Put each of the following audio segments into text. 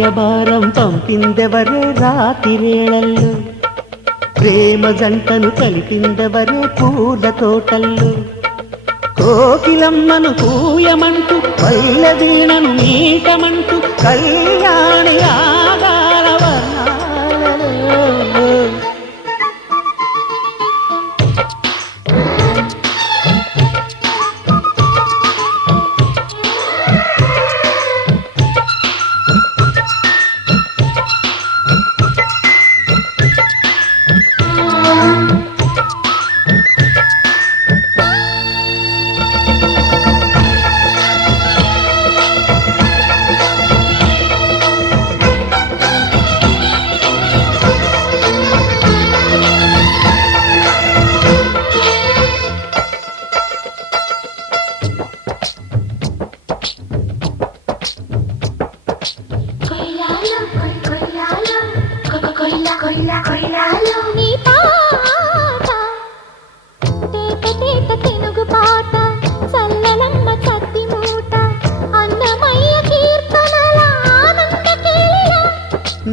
రాయబారం పంపిందెవరే రాతిరేళల్లో, ప్రేమ జంటను కలిపిందెవరే పూల తోటల్లో. కోకిలమ్మను పూయమంటూ పల్లెదీనను మీటమంటూ కళ్యాణి ఆగాల వర్ణాలలో.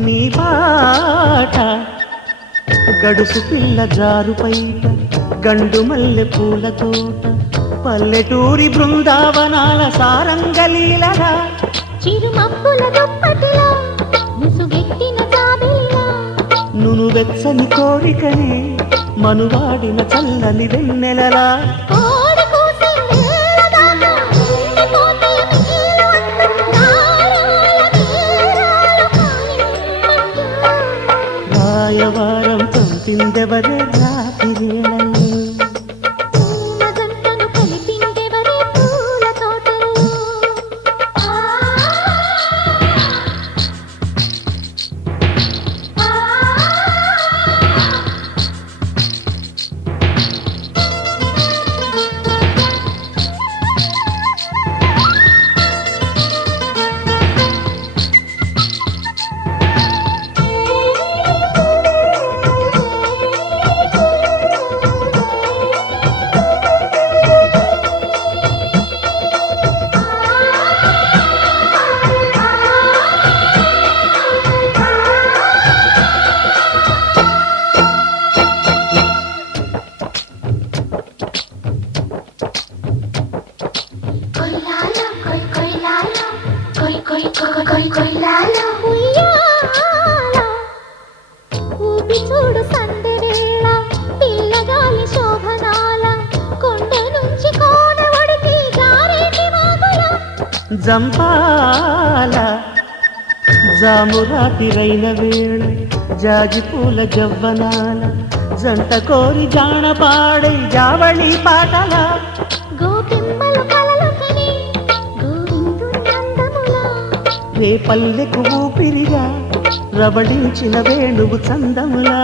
నీ బాట గడుసు పిల్ల జారు పైట, గండు మల్లె పూల తోట, పల్లెటూరి బృందావనాల సారంగలీలగా. చిరుమప్పుల దుప్పటిలో ముసుగెట్టిన జాబిల్లా, నును వెచ్చని కోరికనే మనువాడిన చల్లని వెన్నెలలా. రాయవారం పంపిందెవరే రాతిరేళల్లో, జంటను కలిపిందెవరే పూల తోటల్లో. ఊపి చూడు సందెవేళ పిల్లగాలి శోభనాల, కొండ నుంచి కోన ఒడికి జారేటి వాగుల. జంపాల జామురాతిరైన వేళ, జాజి పూల జవ్వనాల జంట కోరి జానపాడే జావళి పాటల. గోపిమ్మలు కలలు కని గోవిందునందములా, ఏ పల్లెకు ఊపిరిగా రవళించిన వేణువు చందములా.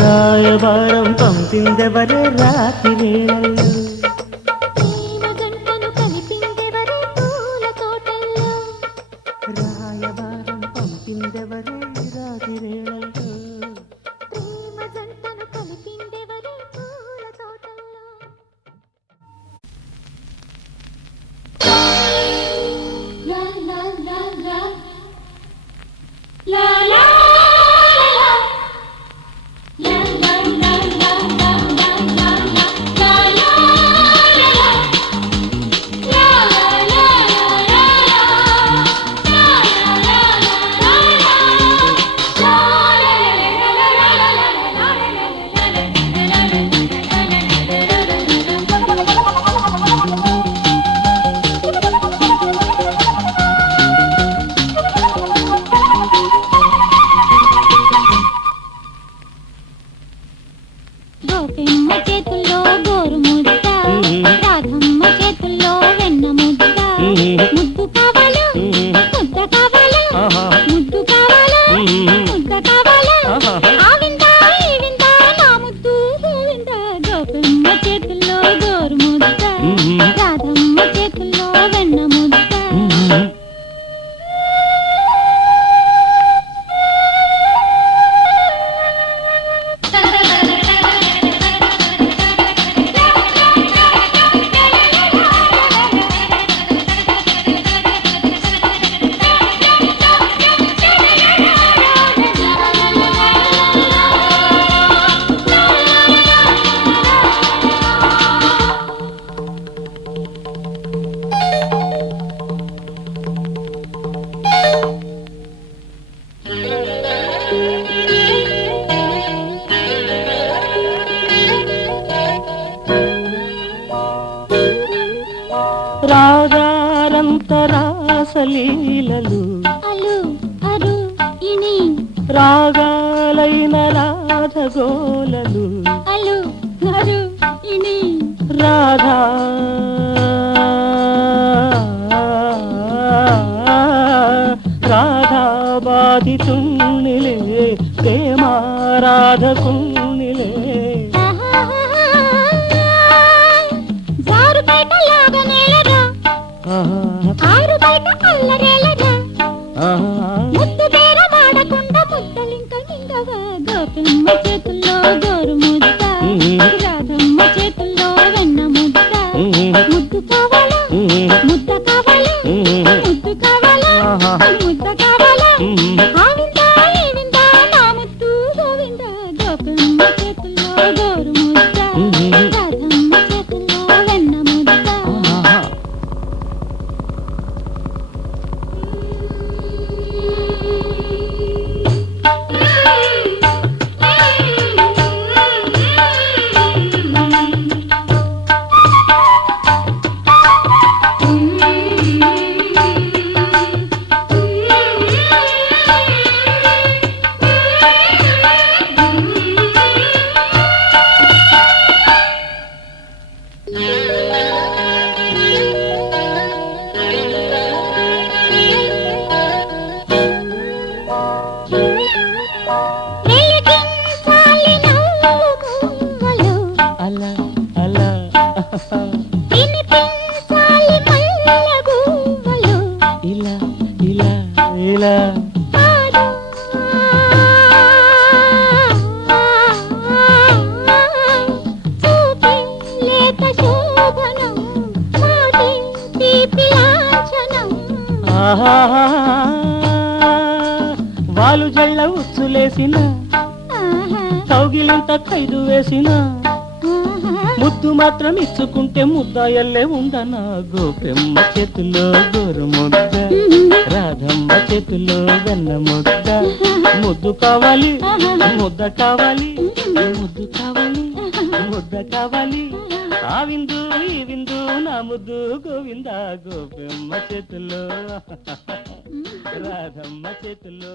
రాయబారం పంపిందెవరే రాతిరేళల్లో, ప్రేమ జంటను కలిపిందెవరే పూల తోటల్లో. రాయబారం పంపిందెవరే రాతిరేళల్లో, ప్రేమ జంటను కలిపిందెవరే పూల తోటల్లో. లా లా లా లా లా లా. La la la la la la la la la la. రాసలీలలు అలు అరు ఇని రాగాలైన రాధగోలలు అలు అరు ఇని రాధా రాధా బాధితుణ్ణిలే ప్రేమారాధకుణ్ణిలే జారు బయట లాగనేలరా ఆరు బయట అల్లరేలరా ముద్దు బేర వాడకుండా ముద్దలింక నింగవా గోపిమ్మ చేతుల్లో గోరు ముద్ద రాధమ్మ చేతుల్లో వెన్న ముద్ద ముద్దు కావాలా ముద్ద కావాలా ముద్దు కావాలా ముద్ద కావాలా ఆవిందా ఈవిందా నా ముద్దు గోవింద గోపిమ్మ చేతుల్లో గోరు ముద్ద రాధమ్మ చేతుల్లో వెన్న ముద్ద అలా అలా ఇలా ఇలా ఇలా ఆహా వాలు జళ్ళ ఉచ్చులేసిన కౌగిలింత ఖైదు వేసిన ముద్దు మాత్రం ఇచ్చుకుంటే ముద్దాయల్లే ఉండనా గోపెమ్మ చేతుల్లో గోరు ముద్ద రాధమ్మ చేతుల్లో వెన్న ముద్ద ముద్దు కావాలి ముద్ద కావాలి ముద్దు కావాలి ముద్ద కావాలి ఆ విందు ఈ విందు నా ముద్దు గోవింద గోపెమ్మ చేతుల్లో రాధమ్మ చేతుల్లో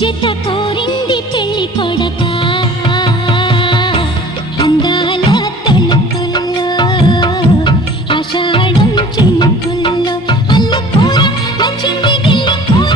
జత కోరింది పెళ్లి కొడక అందాల తలుపుల్లో ఆషాఢం చినుకుల్లో అల్ల కూర నచ్చింది గిల్ల కూర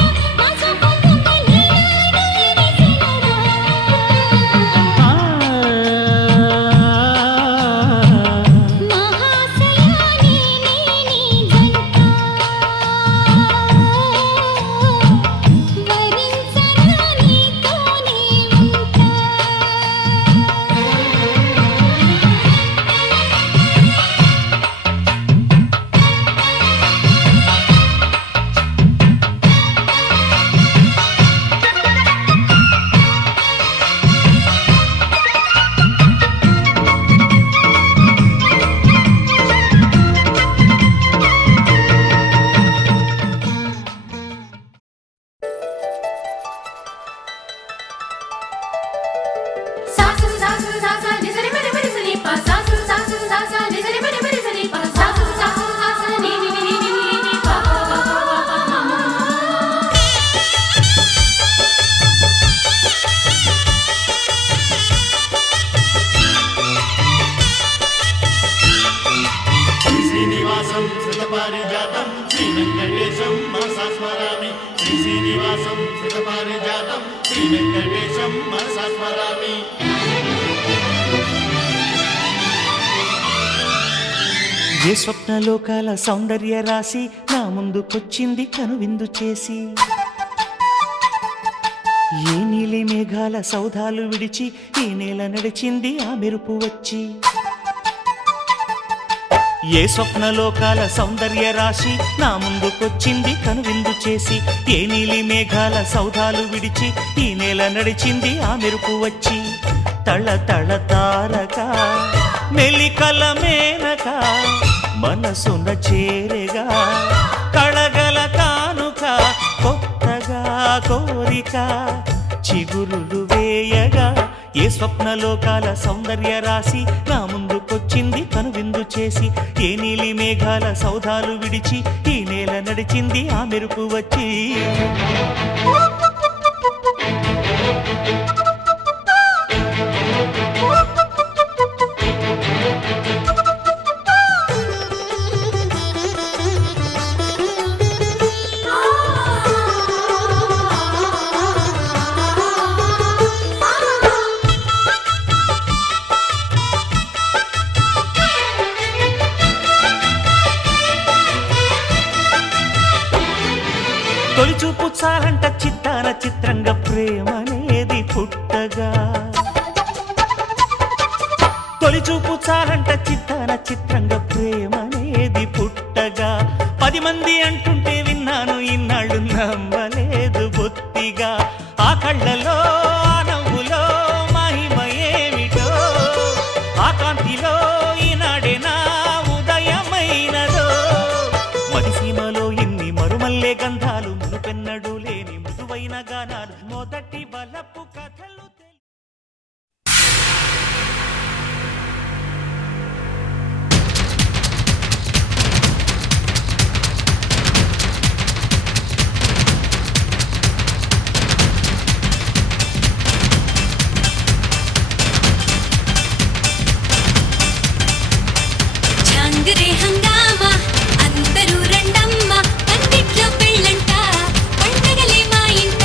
ఏ స్వప్నలోకాల సౌందర్య రాశి నా ముందుకొచ్చింది కనువిందు చేసి, ఏ నీలి మేఘాల సౌధాలు విడిచి ఈ నేల నడిచింది ఆ మెరుపు వచ్చి. ఏ స్వప్నలోకాల సౌందర్య రాశి నా ముందుకొచ్చింది కనువిందు చేసి, ఏ నీలి మేఘాల సౌధాలు విడిచి ఈ నేల నడిచింది ఆ మెరుపు వచ్చి. తళ తళ తారక మెలికల మేనక మనసున చేరగా కళగల కానుక కొత్తగా కోరిక చిగురులు వేయగా ఏ స్వప్నలోకాల సౌందర్య రాశి నా ముందుకొచ్చింది కనువిందు చేసి ఏ నీలి మేఘాల సౌధాలు విడిచి ఈ నేల నడిచింది ఆ మెరుపు వచ్చి తొలిచూపు చాలంట చిత్తాన చిత్రంగా ప్రేమనేది పుట్టగా తొలిచూపు చాలంట చిత్తాన చిత్రంగా ప్రేమనేది పుట్టగా 10 మంది అంటుంటే విన్నాను ఇన్నాళ్ళు నమ్మలేదు బొత్తిగా ఆ కళ్ళలో ఆ నవ్వులో మహిమ ఏమిటో ఆ కాంతిలో ఈనాడే నా ఉదయమైనదో మదిసీమలో ఇన్ని మరుమల్లే గంధాలు మునుపెన్నడూ లేని మృదువైన గానాలు మొదటి బలపు కథలు ఛాంగరే హంగామా అందరూ రండమ్మ పందిట్లో పెళ్ళంట పండగలే మా ఇంట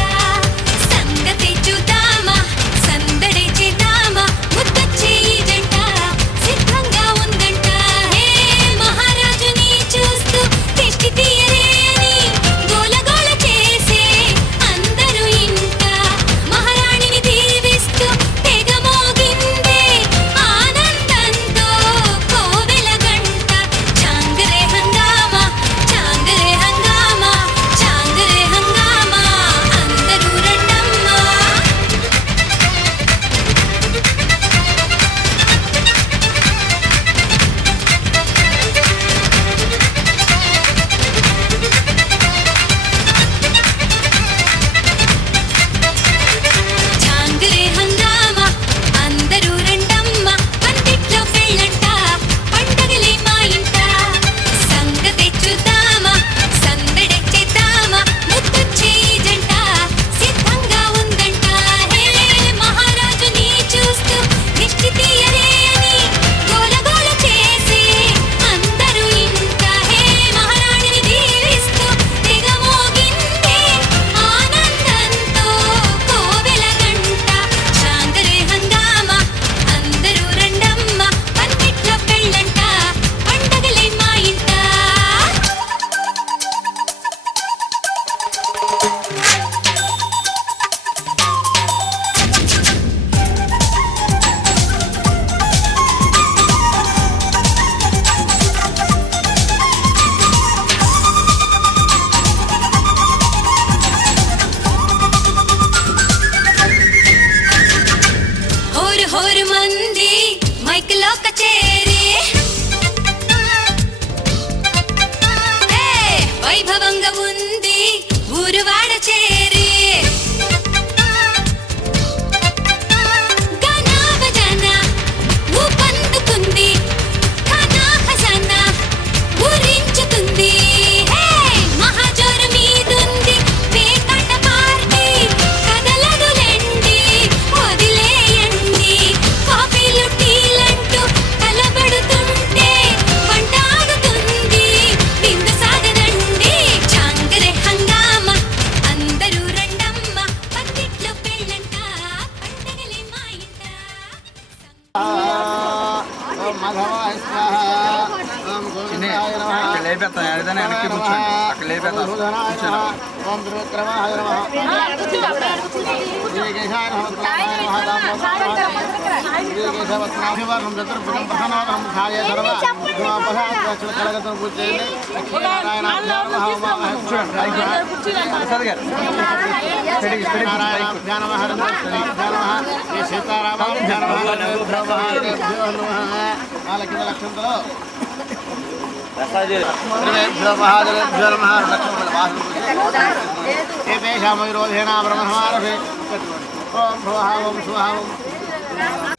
అక్కడ లేపేస్తాను ఏదైనా వెనక్కి కూర్చోండి అక్కడ లేపేస్తాను ఓం త్రివిక్రమాయ నమః శ్రీకేశాయ నమః శ్రీకేశవత్నాభివర్ణం చతుర్భుజం ప్రసన్నవదనం ఛాయే సర్వ గుణోపహారక్షణ కలగతం పూజయండి లక్ష్మీనారాయణాభ్యా నమః శ్రీ సీతారామాభ్యా నమః నాలుగు లక్షంతో త్రివేభ్యో మహాదేవేభ్యో నమః లక్ష్మీ బ్రహ్మణమారభే ఓం భువః ఓం స్వః ఓం